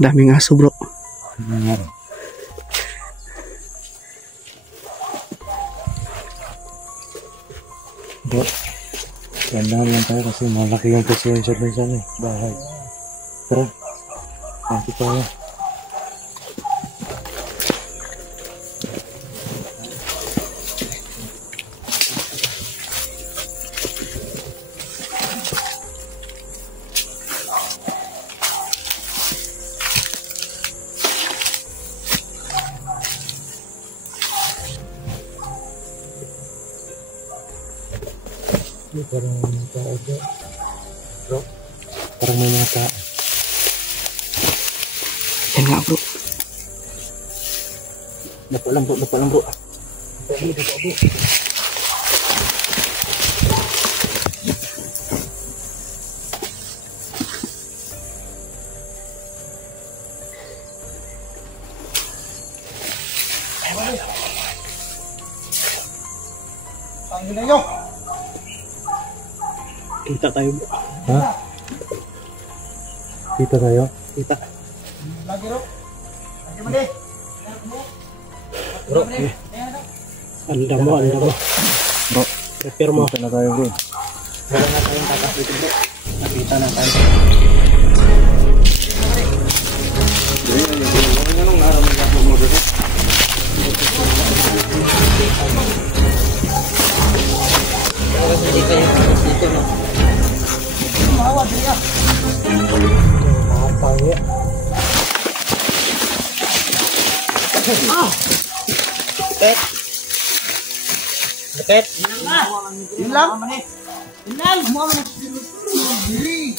Daming aso bro. Bro, ganda lang tayo kasi malaki yung presensya din sa bahay. Tara, nanti tayo. Parang may mga tao dyan. Bro, parang may mga tao. Yan nga bro. Dapat lang bro, dapat lang bro. Tangin na nyo! Kita tayo bro. Ha? Kita tayo? Kita. Lagi ro. Lagi mo di. Bro, Anda mo. bro, Prepare mo. kita na tayo bro. Wala na tayong tatas dito bro. Nakita na tayo. Dito yung tatas dito no. Mahawa di ka. Nakapangya. Pet. Pet. Yun lang? Yun lang! Mo man diri.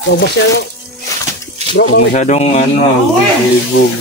Huwag masyado. Bro, Huwag masyadong bibog.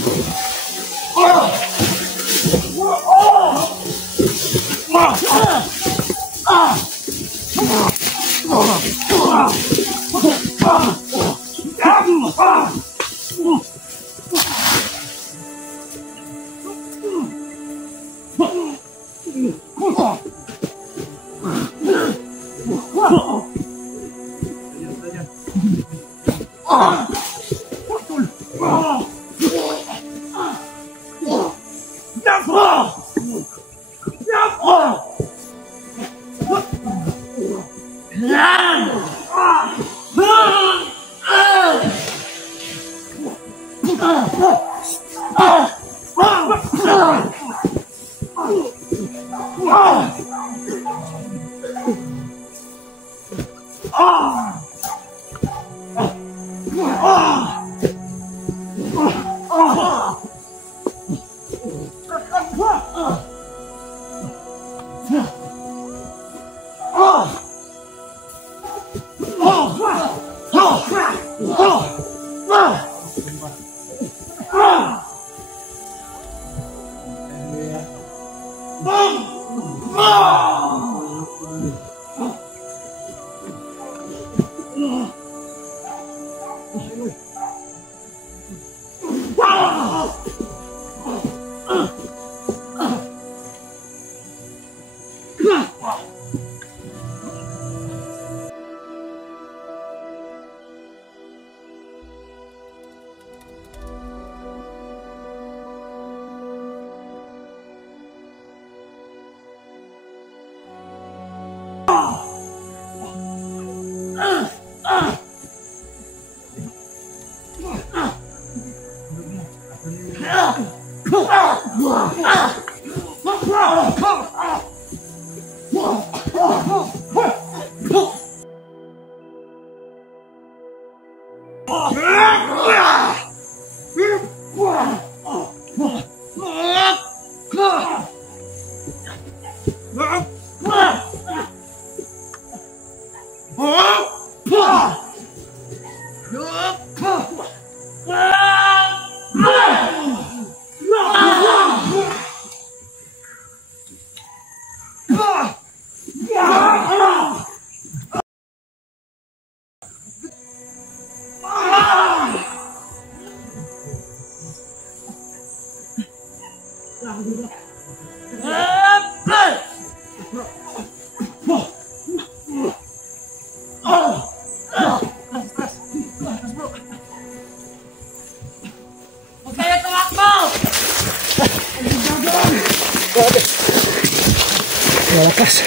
lakas.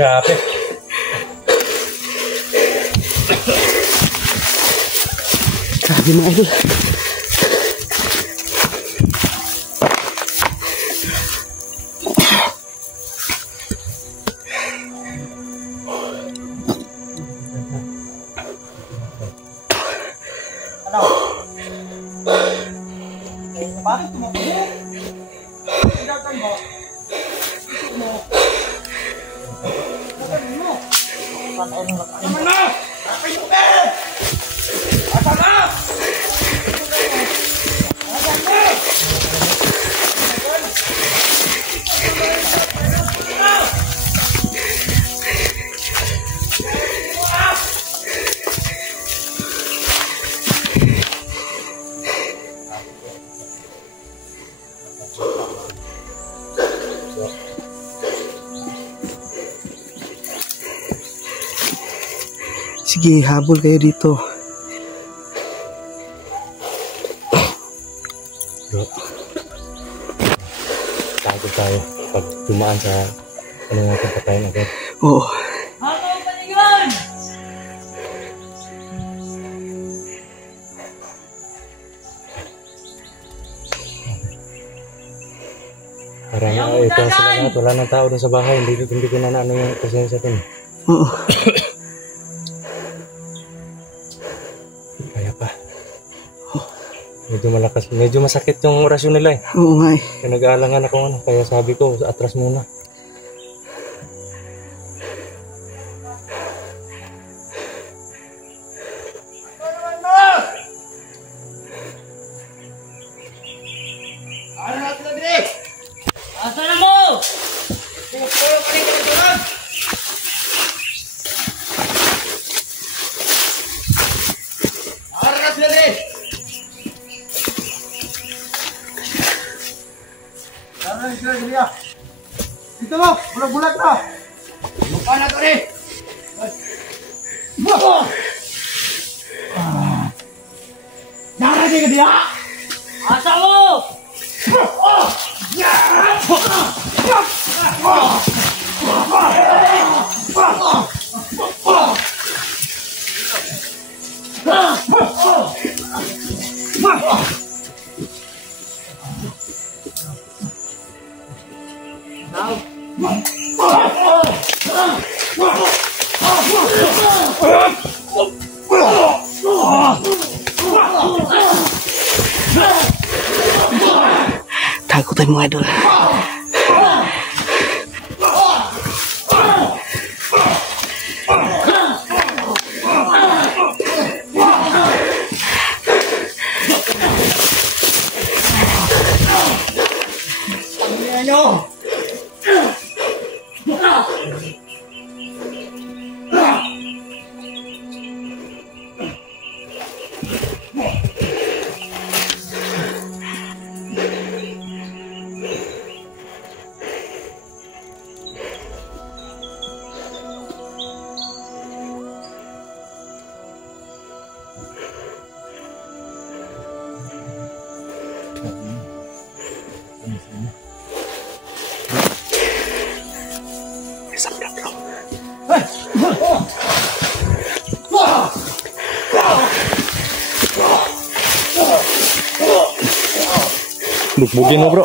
Grabe. Grabe mga idol. Ano? Bakit tumakbo? Tinatan mo? Ito mo? Naman na! Kapay mo ka! Asa na! Asa na! Sige, habol kayo dito. Bro, takot tayo pag dumaan sa ano natin patayin agad. Oo. Parang ito sila lahat, wala nang tao dun sa bahay, hindi ko na ano yung presensya dun. Oo. Kaya pa. Medyo malakas, medyo masakit yung orasyon nila eh. Oo nga eh. Kaya nag-aalangan ako ano, kaya sabi ko, atras muna. Ano na sila dili? Asa na mo? Tuyo pa rin kami doon. Ano na sila dili? Ano na sila dili ah? Dito mo, bulag-bulag na. Lupa na to rin. Narating ka diya? Asa mo? Takot tayo mga idol. Bugbugin mo bro.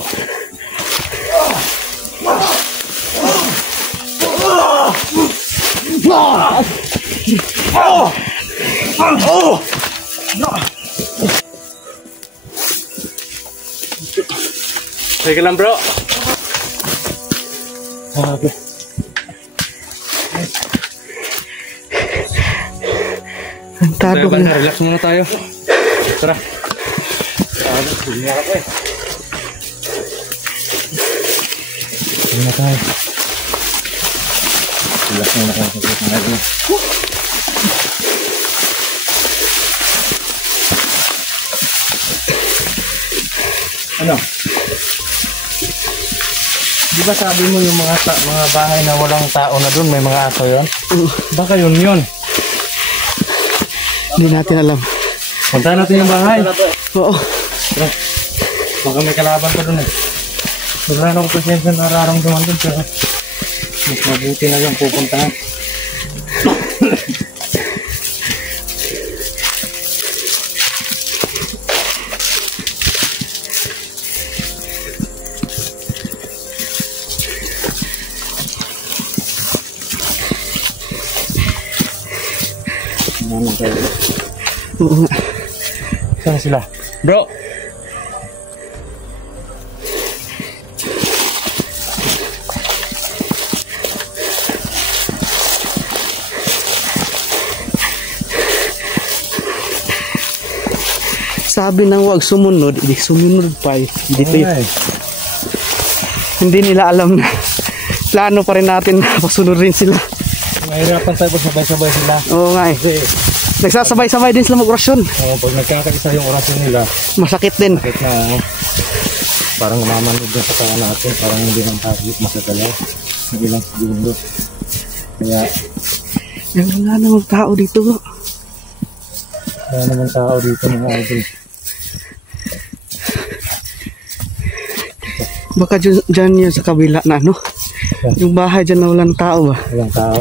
Sige lang bro. Okay. Tado ka na. Relax muna tayo. Tara. Hindi ako eh. Hindi na tayo. Relax na nakakasakit mga idol. Ano? Di ba sabi mo yung mga bahay na walang tao na doon, may mga aso yun? Baka yun yun. Hindi natin alam. Puntahan natin yung bahay. Oo. Tara. Baka may kalaban pa doon eh. Sobrang ako pasensya na nararamdaman doon pero mas mabuti na yung pupuntahan. Oo nga. Saan sila? Bro! Sabi nang wag sumunod, hindi sumunod pa eh. Dito yun. Hindi nila alam na plano pa rin natin na pasunod rin sila. Mahirapan tayo pag sabay-sabay sila. Oo nga eh. Nagsasabay-sabay din sila mag-orasyon. Pag nagkakaisa yung orasyon nila, Masakit din. kahit na parang namamanood na sa kaya natin, parang hindi nang tablet masagalaw ng ilang segundo. Kaya Wala namang tao dito bro. wala naman tao dito mga idol. Baka dyan yun sa kabila na ano. Yung bahay dyan na walang tao ba? Walang tao.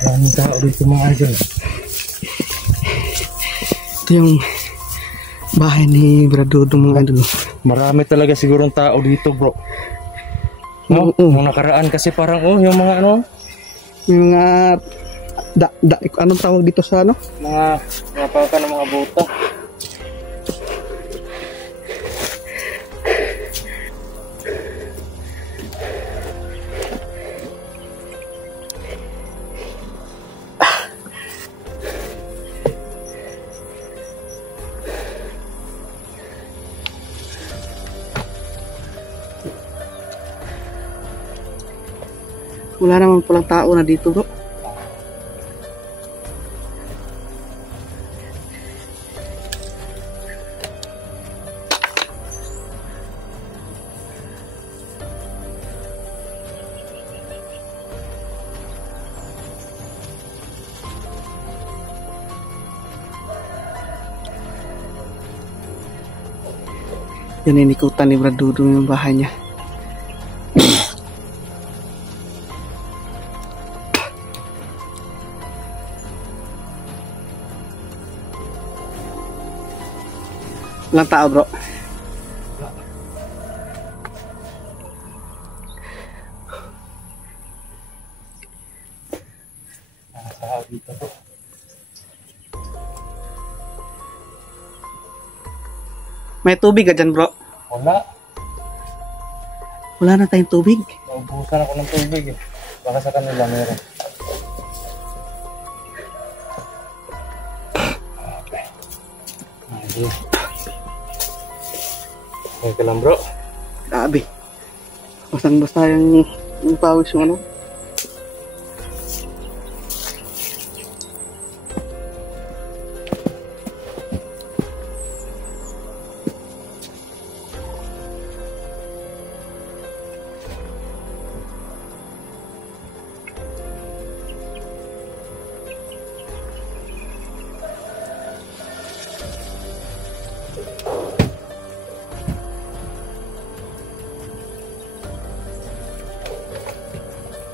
Walang tao dito mga idol. Ito yung bahay ni Bradodo mga idol. Marami talaga sigurong tao dito bro. No? Oo. Nung nakaraan kasi parang yung mga ano, Yung mga anong tawag dito sa ano? mga paka ng mga buta. Wala naman palang tao na dito bro. Yan inikutan ni Bradodo yung bahay niya. Walang tao bro. Tao dito bro. May tubig ka dyan bro. Wala. Wala na tayong tubig. Naubusan ako ng tubig eh. Baka sa kanila meron. Okay. Ayun. Okay ka lang bro. Grabe. Basang-basa yung pawis yung ano.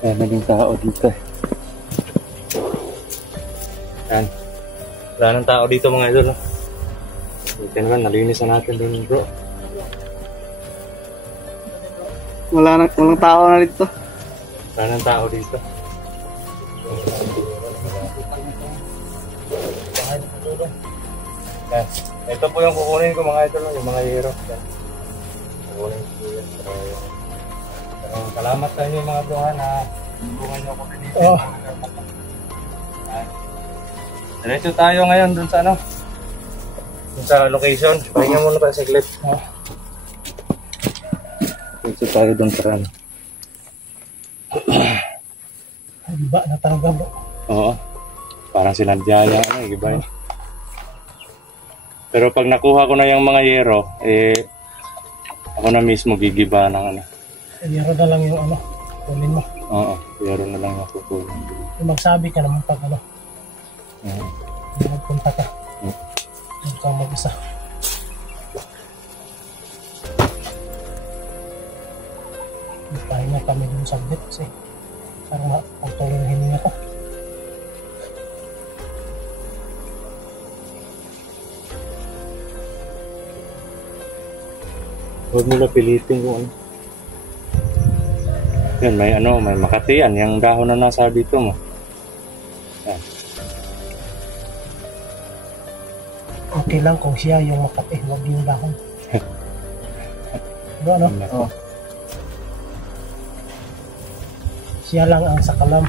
Ayan, naging tao dito. Ayan. Wala nang tao dito mga idol. Dito naman, nalinis na natin din bro. Walang tao na dito. Wala nang tao dito. Ayan. Ito po yung kukunin ko mga idol, yung mga hero. Ayan. Kukunin ko yan. Salamat sa inyo mga bro na tulungan nyo ako dito. Oh. Diretso tayo ngayon dun sa ano? Dun sa location. Pahinga muna pa sa clip. Diretso tayo dun sa ano? Ay, iba na talaga bro. Oo. Parang sinadyaya na, iba yun. Pero pag nakuha ko na yung mga yero, ako na mismo gigiba ng ano. Yero na lang yung ano, kunin mo. Oo, yero na lang ako kunin. Yung magsabi ka naman pag ano, Oo. magpunta ka. Huwag kang mag-isa. Pahinga kami dun sa bit kasi parang pagtuloy na hininga ko. Huwag mo na pilitin kung ano. Yan, may Makati yan. Yung dahon na nasa dito mo. Yan. Okay lang kung siya yung Makati, huwag yung dahon. Diba ano? Oo. Siya lang ang sakalam.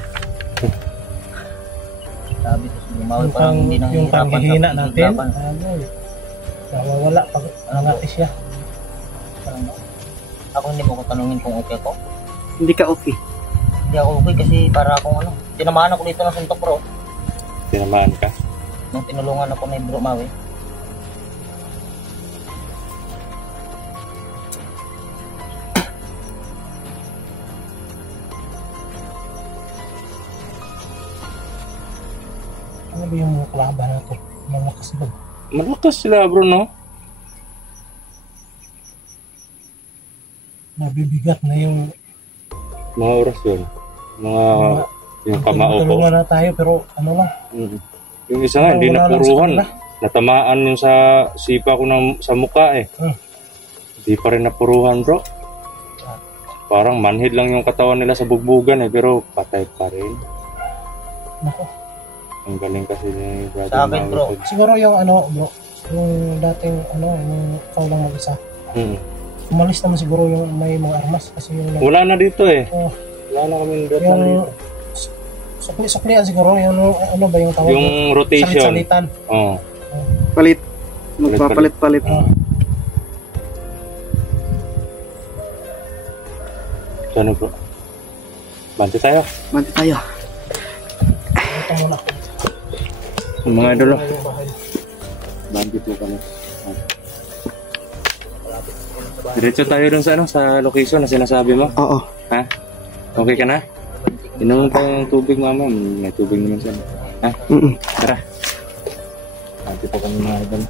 Sabi ko, lumawi Yung parang hindi nang yung hirapan panghihina sa natin, paglaban. nawawala pag nangati siya. Parang, ako hindi mo ko tanungin kung okay ako. Hindi ka okay. Hindi ako okay kasi para akong ano. Tinamaan ako dito ng suntok bro. Tinamaan ka. Nung tinulungan ako ni Bro Maui. Ano ba yung mga kalaban natin? Malakas ba? Malakas sila bro, no? Nabibigat na yung Mga oras yun. Yung kamao ko. tulungan na tayo pero ano lang. Yung isa nga, hindi Wala lang sa napuruhan. kanila. Natamaan yung sa sipa ko sa mukha eh. Hindi pa rin napuruhan bro. Parang manhid lang yung katawan nila sa bugbugan eh, pero patay pa rin. Nako. Ang galing kasi ni Brother Sa akin, bro. Maui. Siguro yung ano bro, yung dating ano, yung ikaw lang mag-isa. Umalis naman siguro yung may mga armas kasi yung Wala na dito eh. oh, Wala na kami dito. yung sukli-suklian siguro yung ano ba yung tawag? Yung rotation. Salit-salitan. Oo. Palit. Magpapalit-palit. Ano bro? Bante tayo. Mati tayo. Ito muna ako. Mga idol. Yung bahay. Bante po kami. Diretso tayo dun sa sa location na sinasabi mo. Oo. Ha? Okay ka na? Inom pa yung tubig mama. May tubig naman siya. Ha? Tara. Bante po kami mga idol.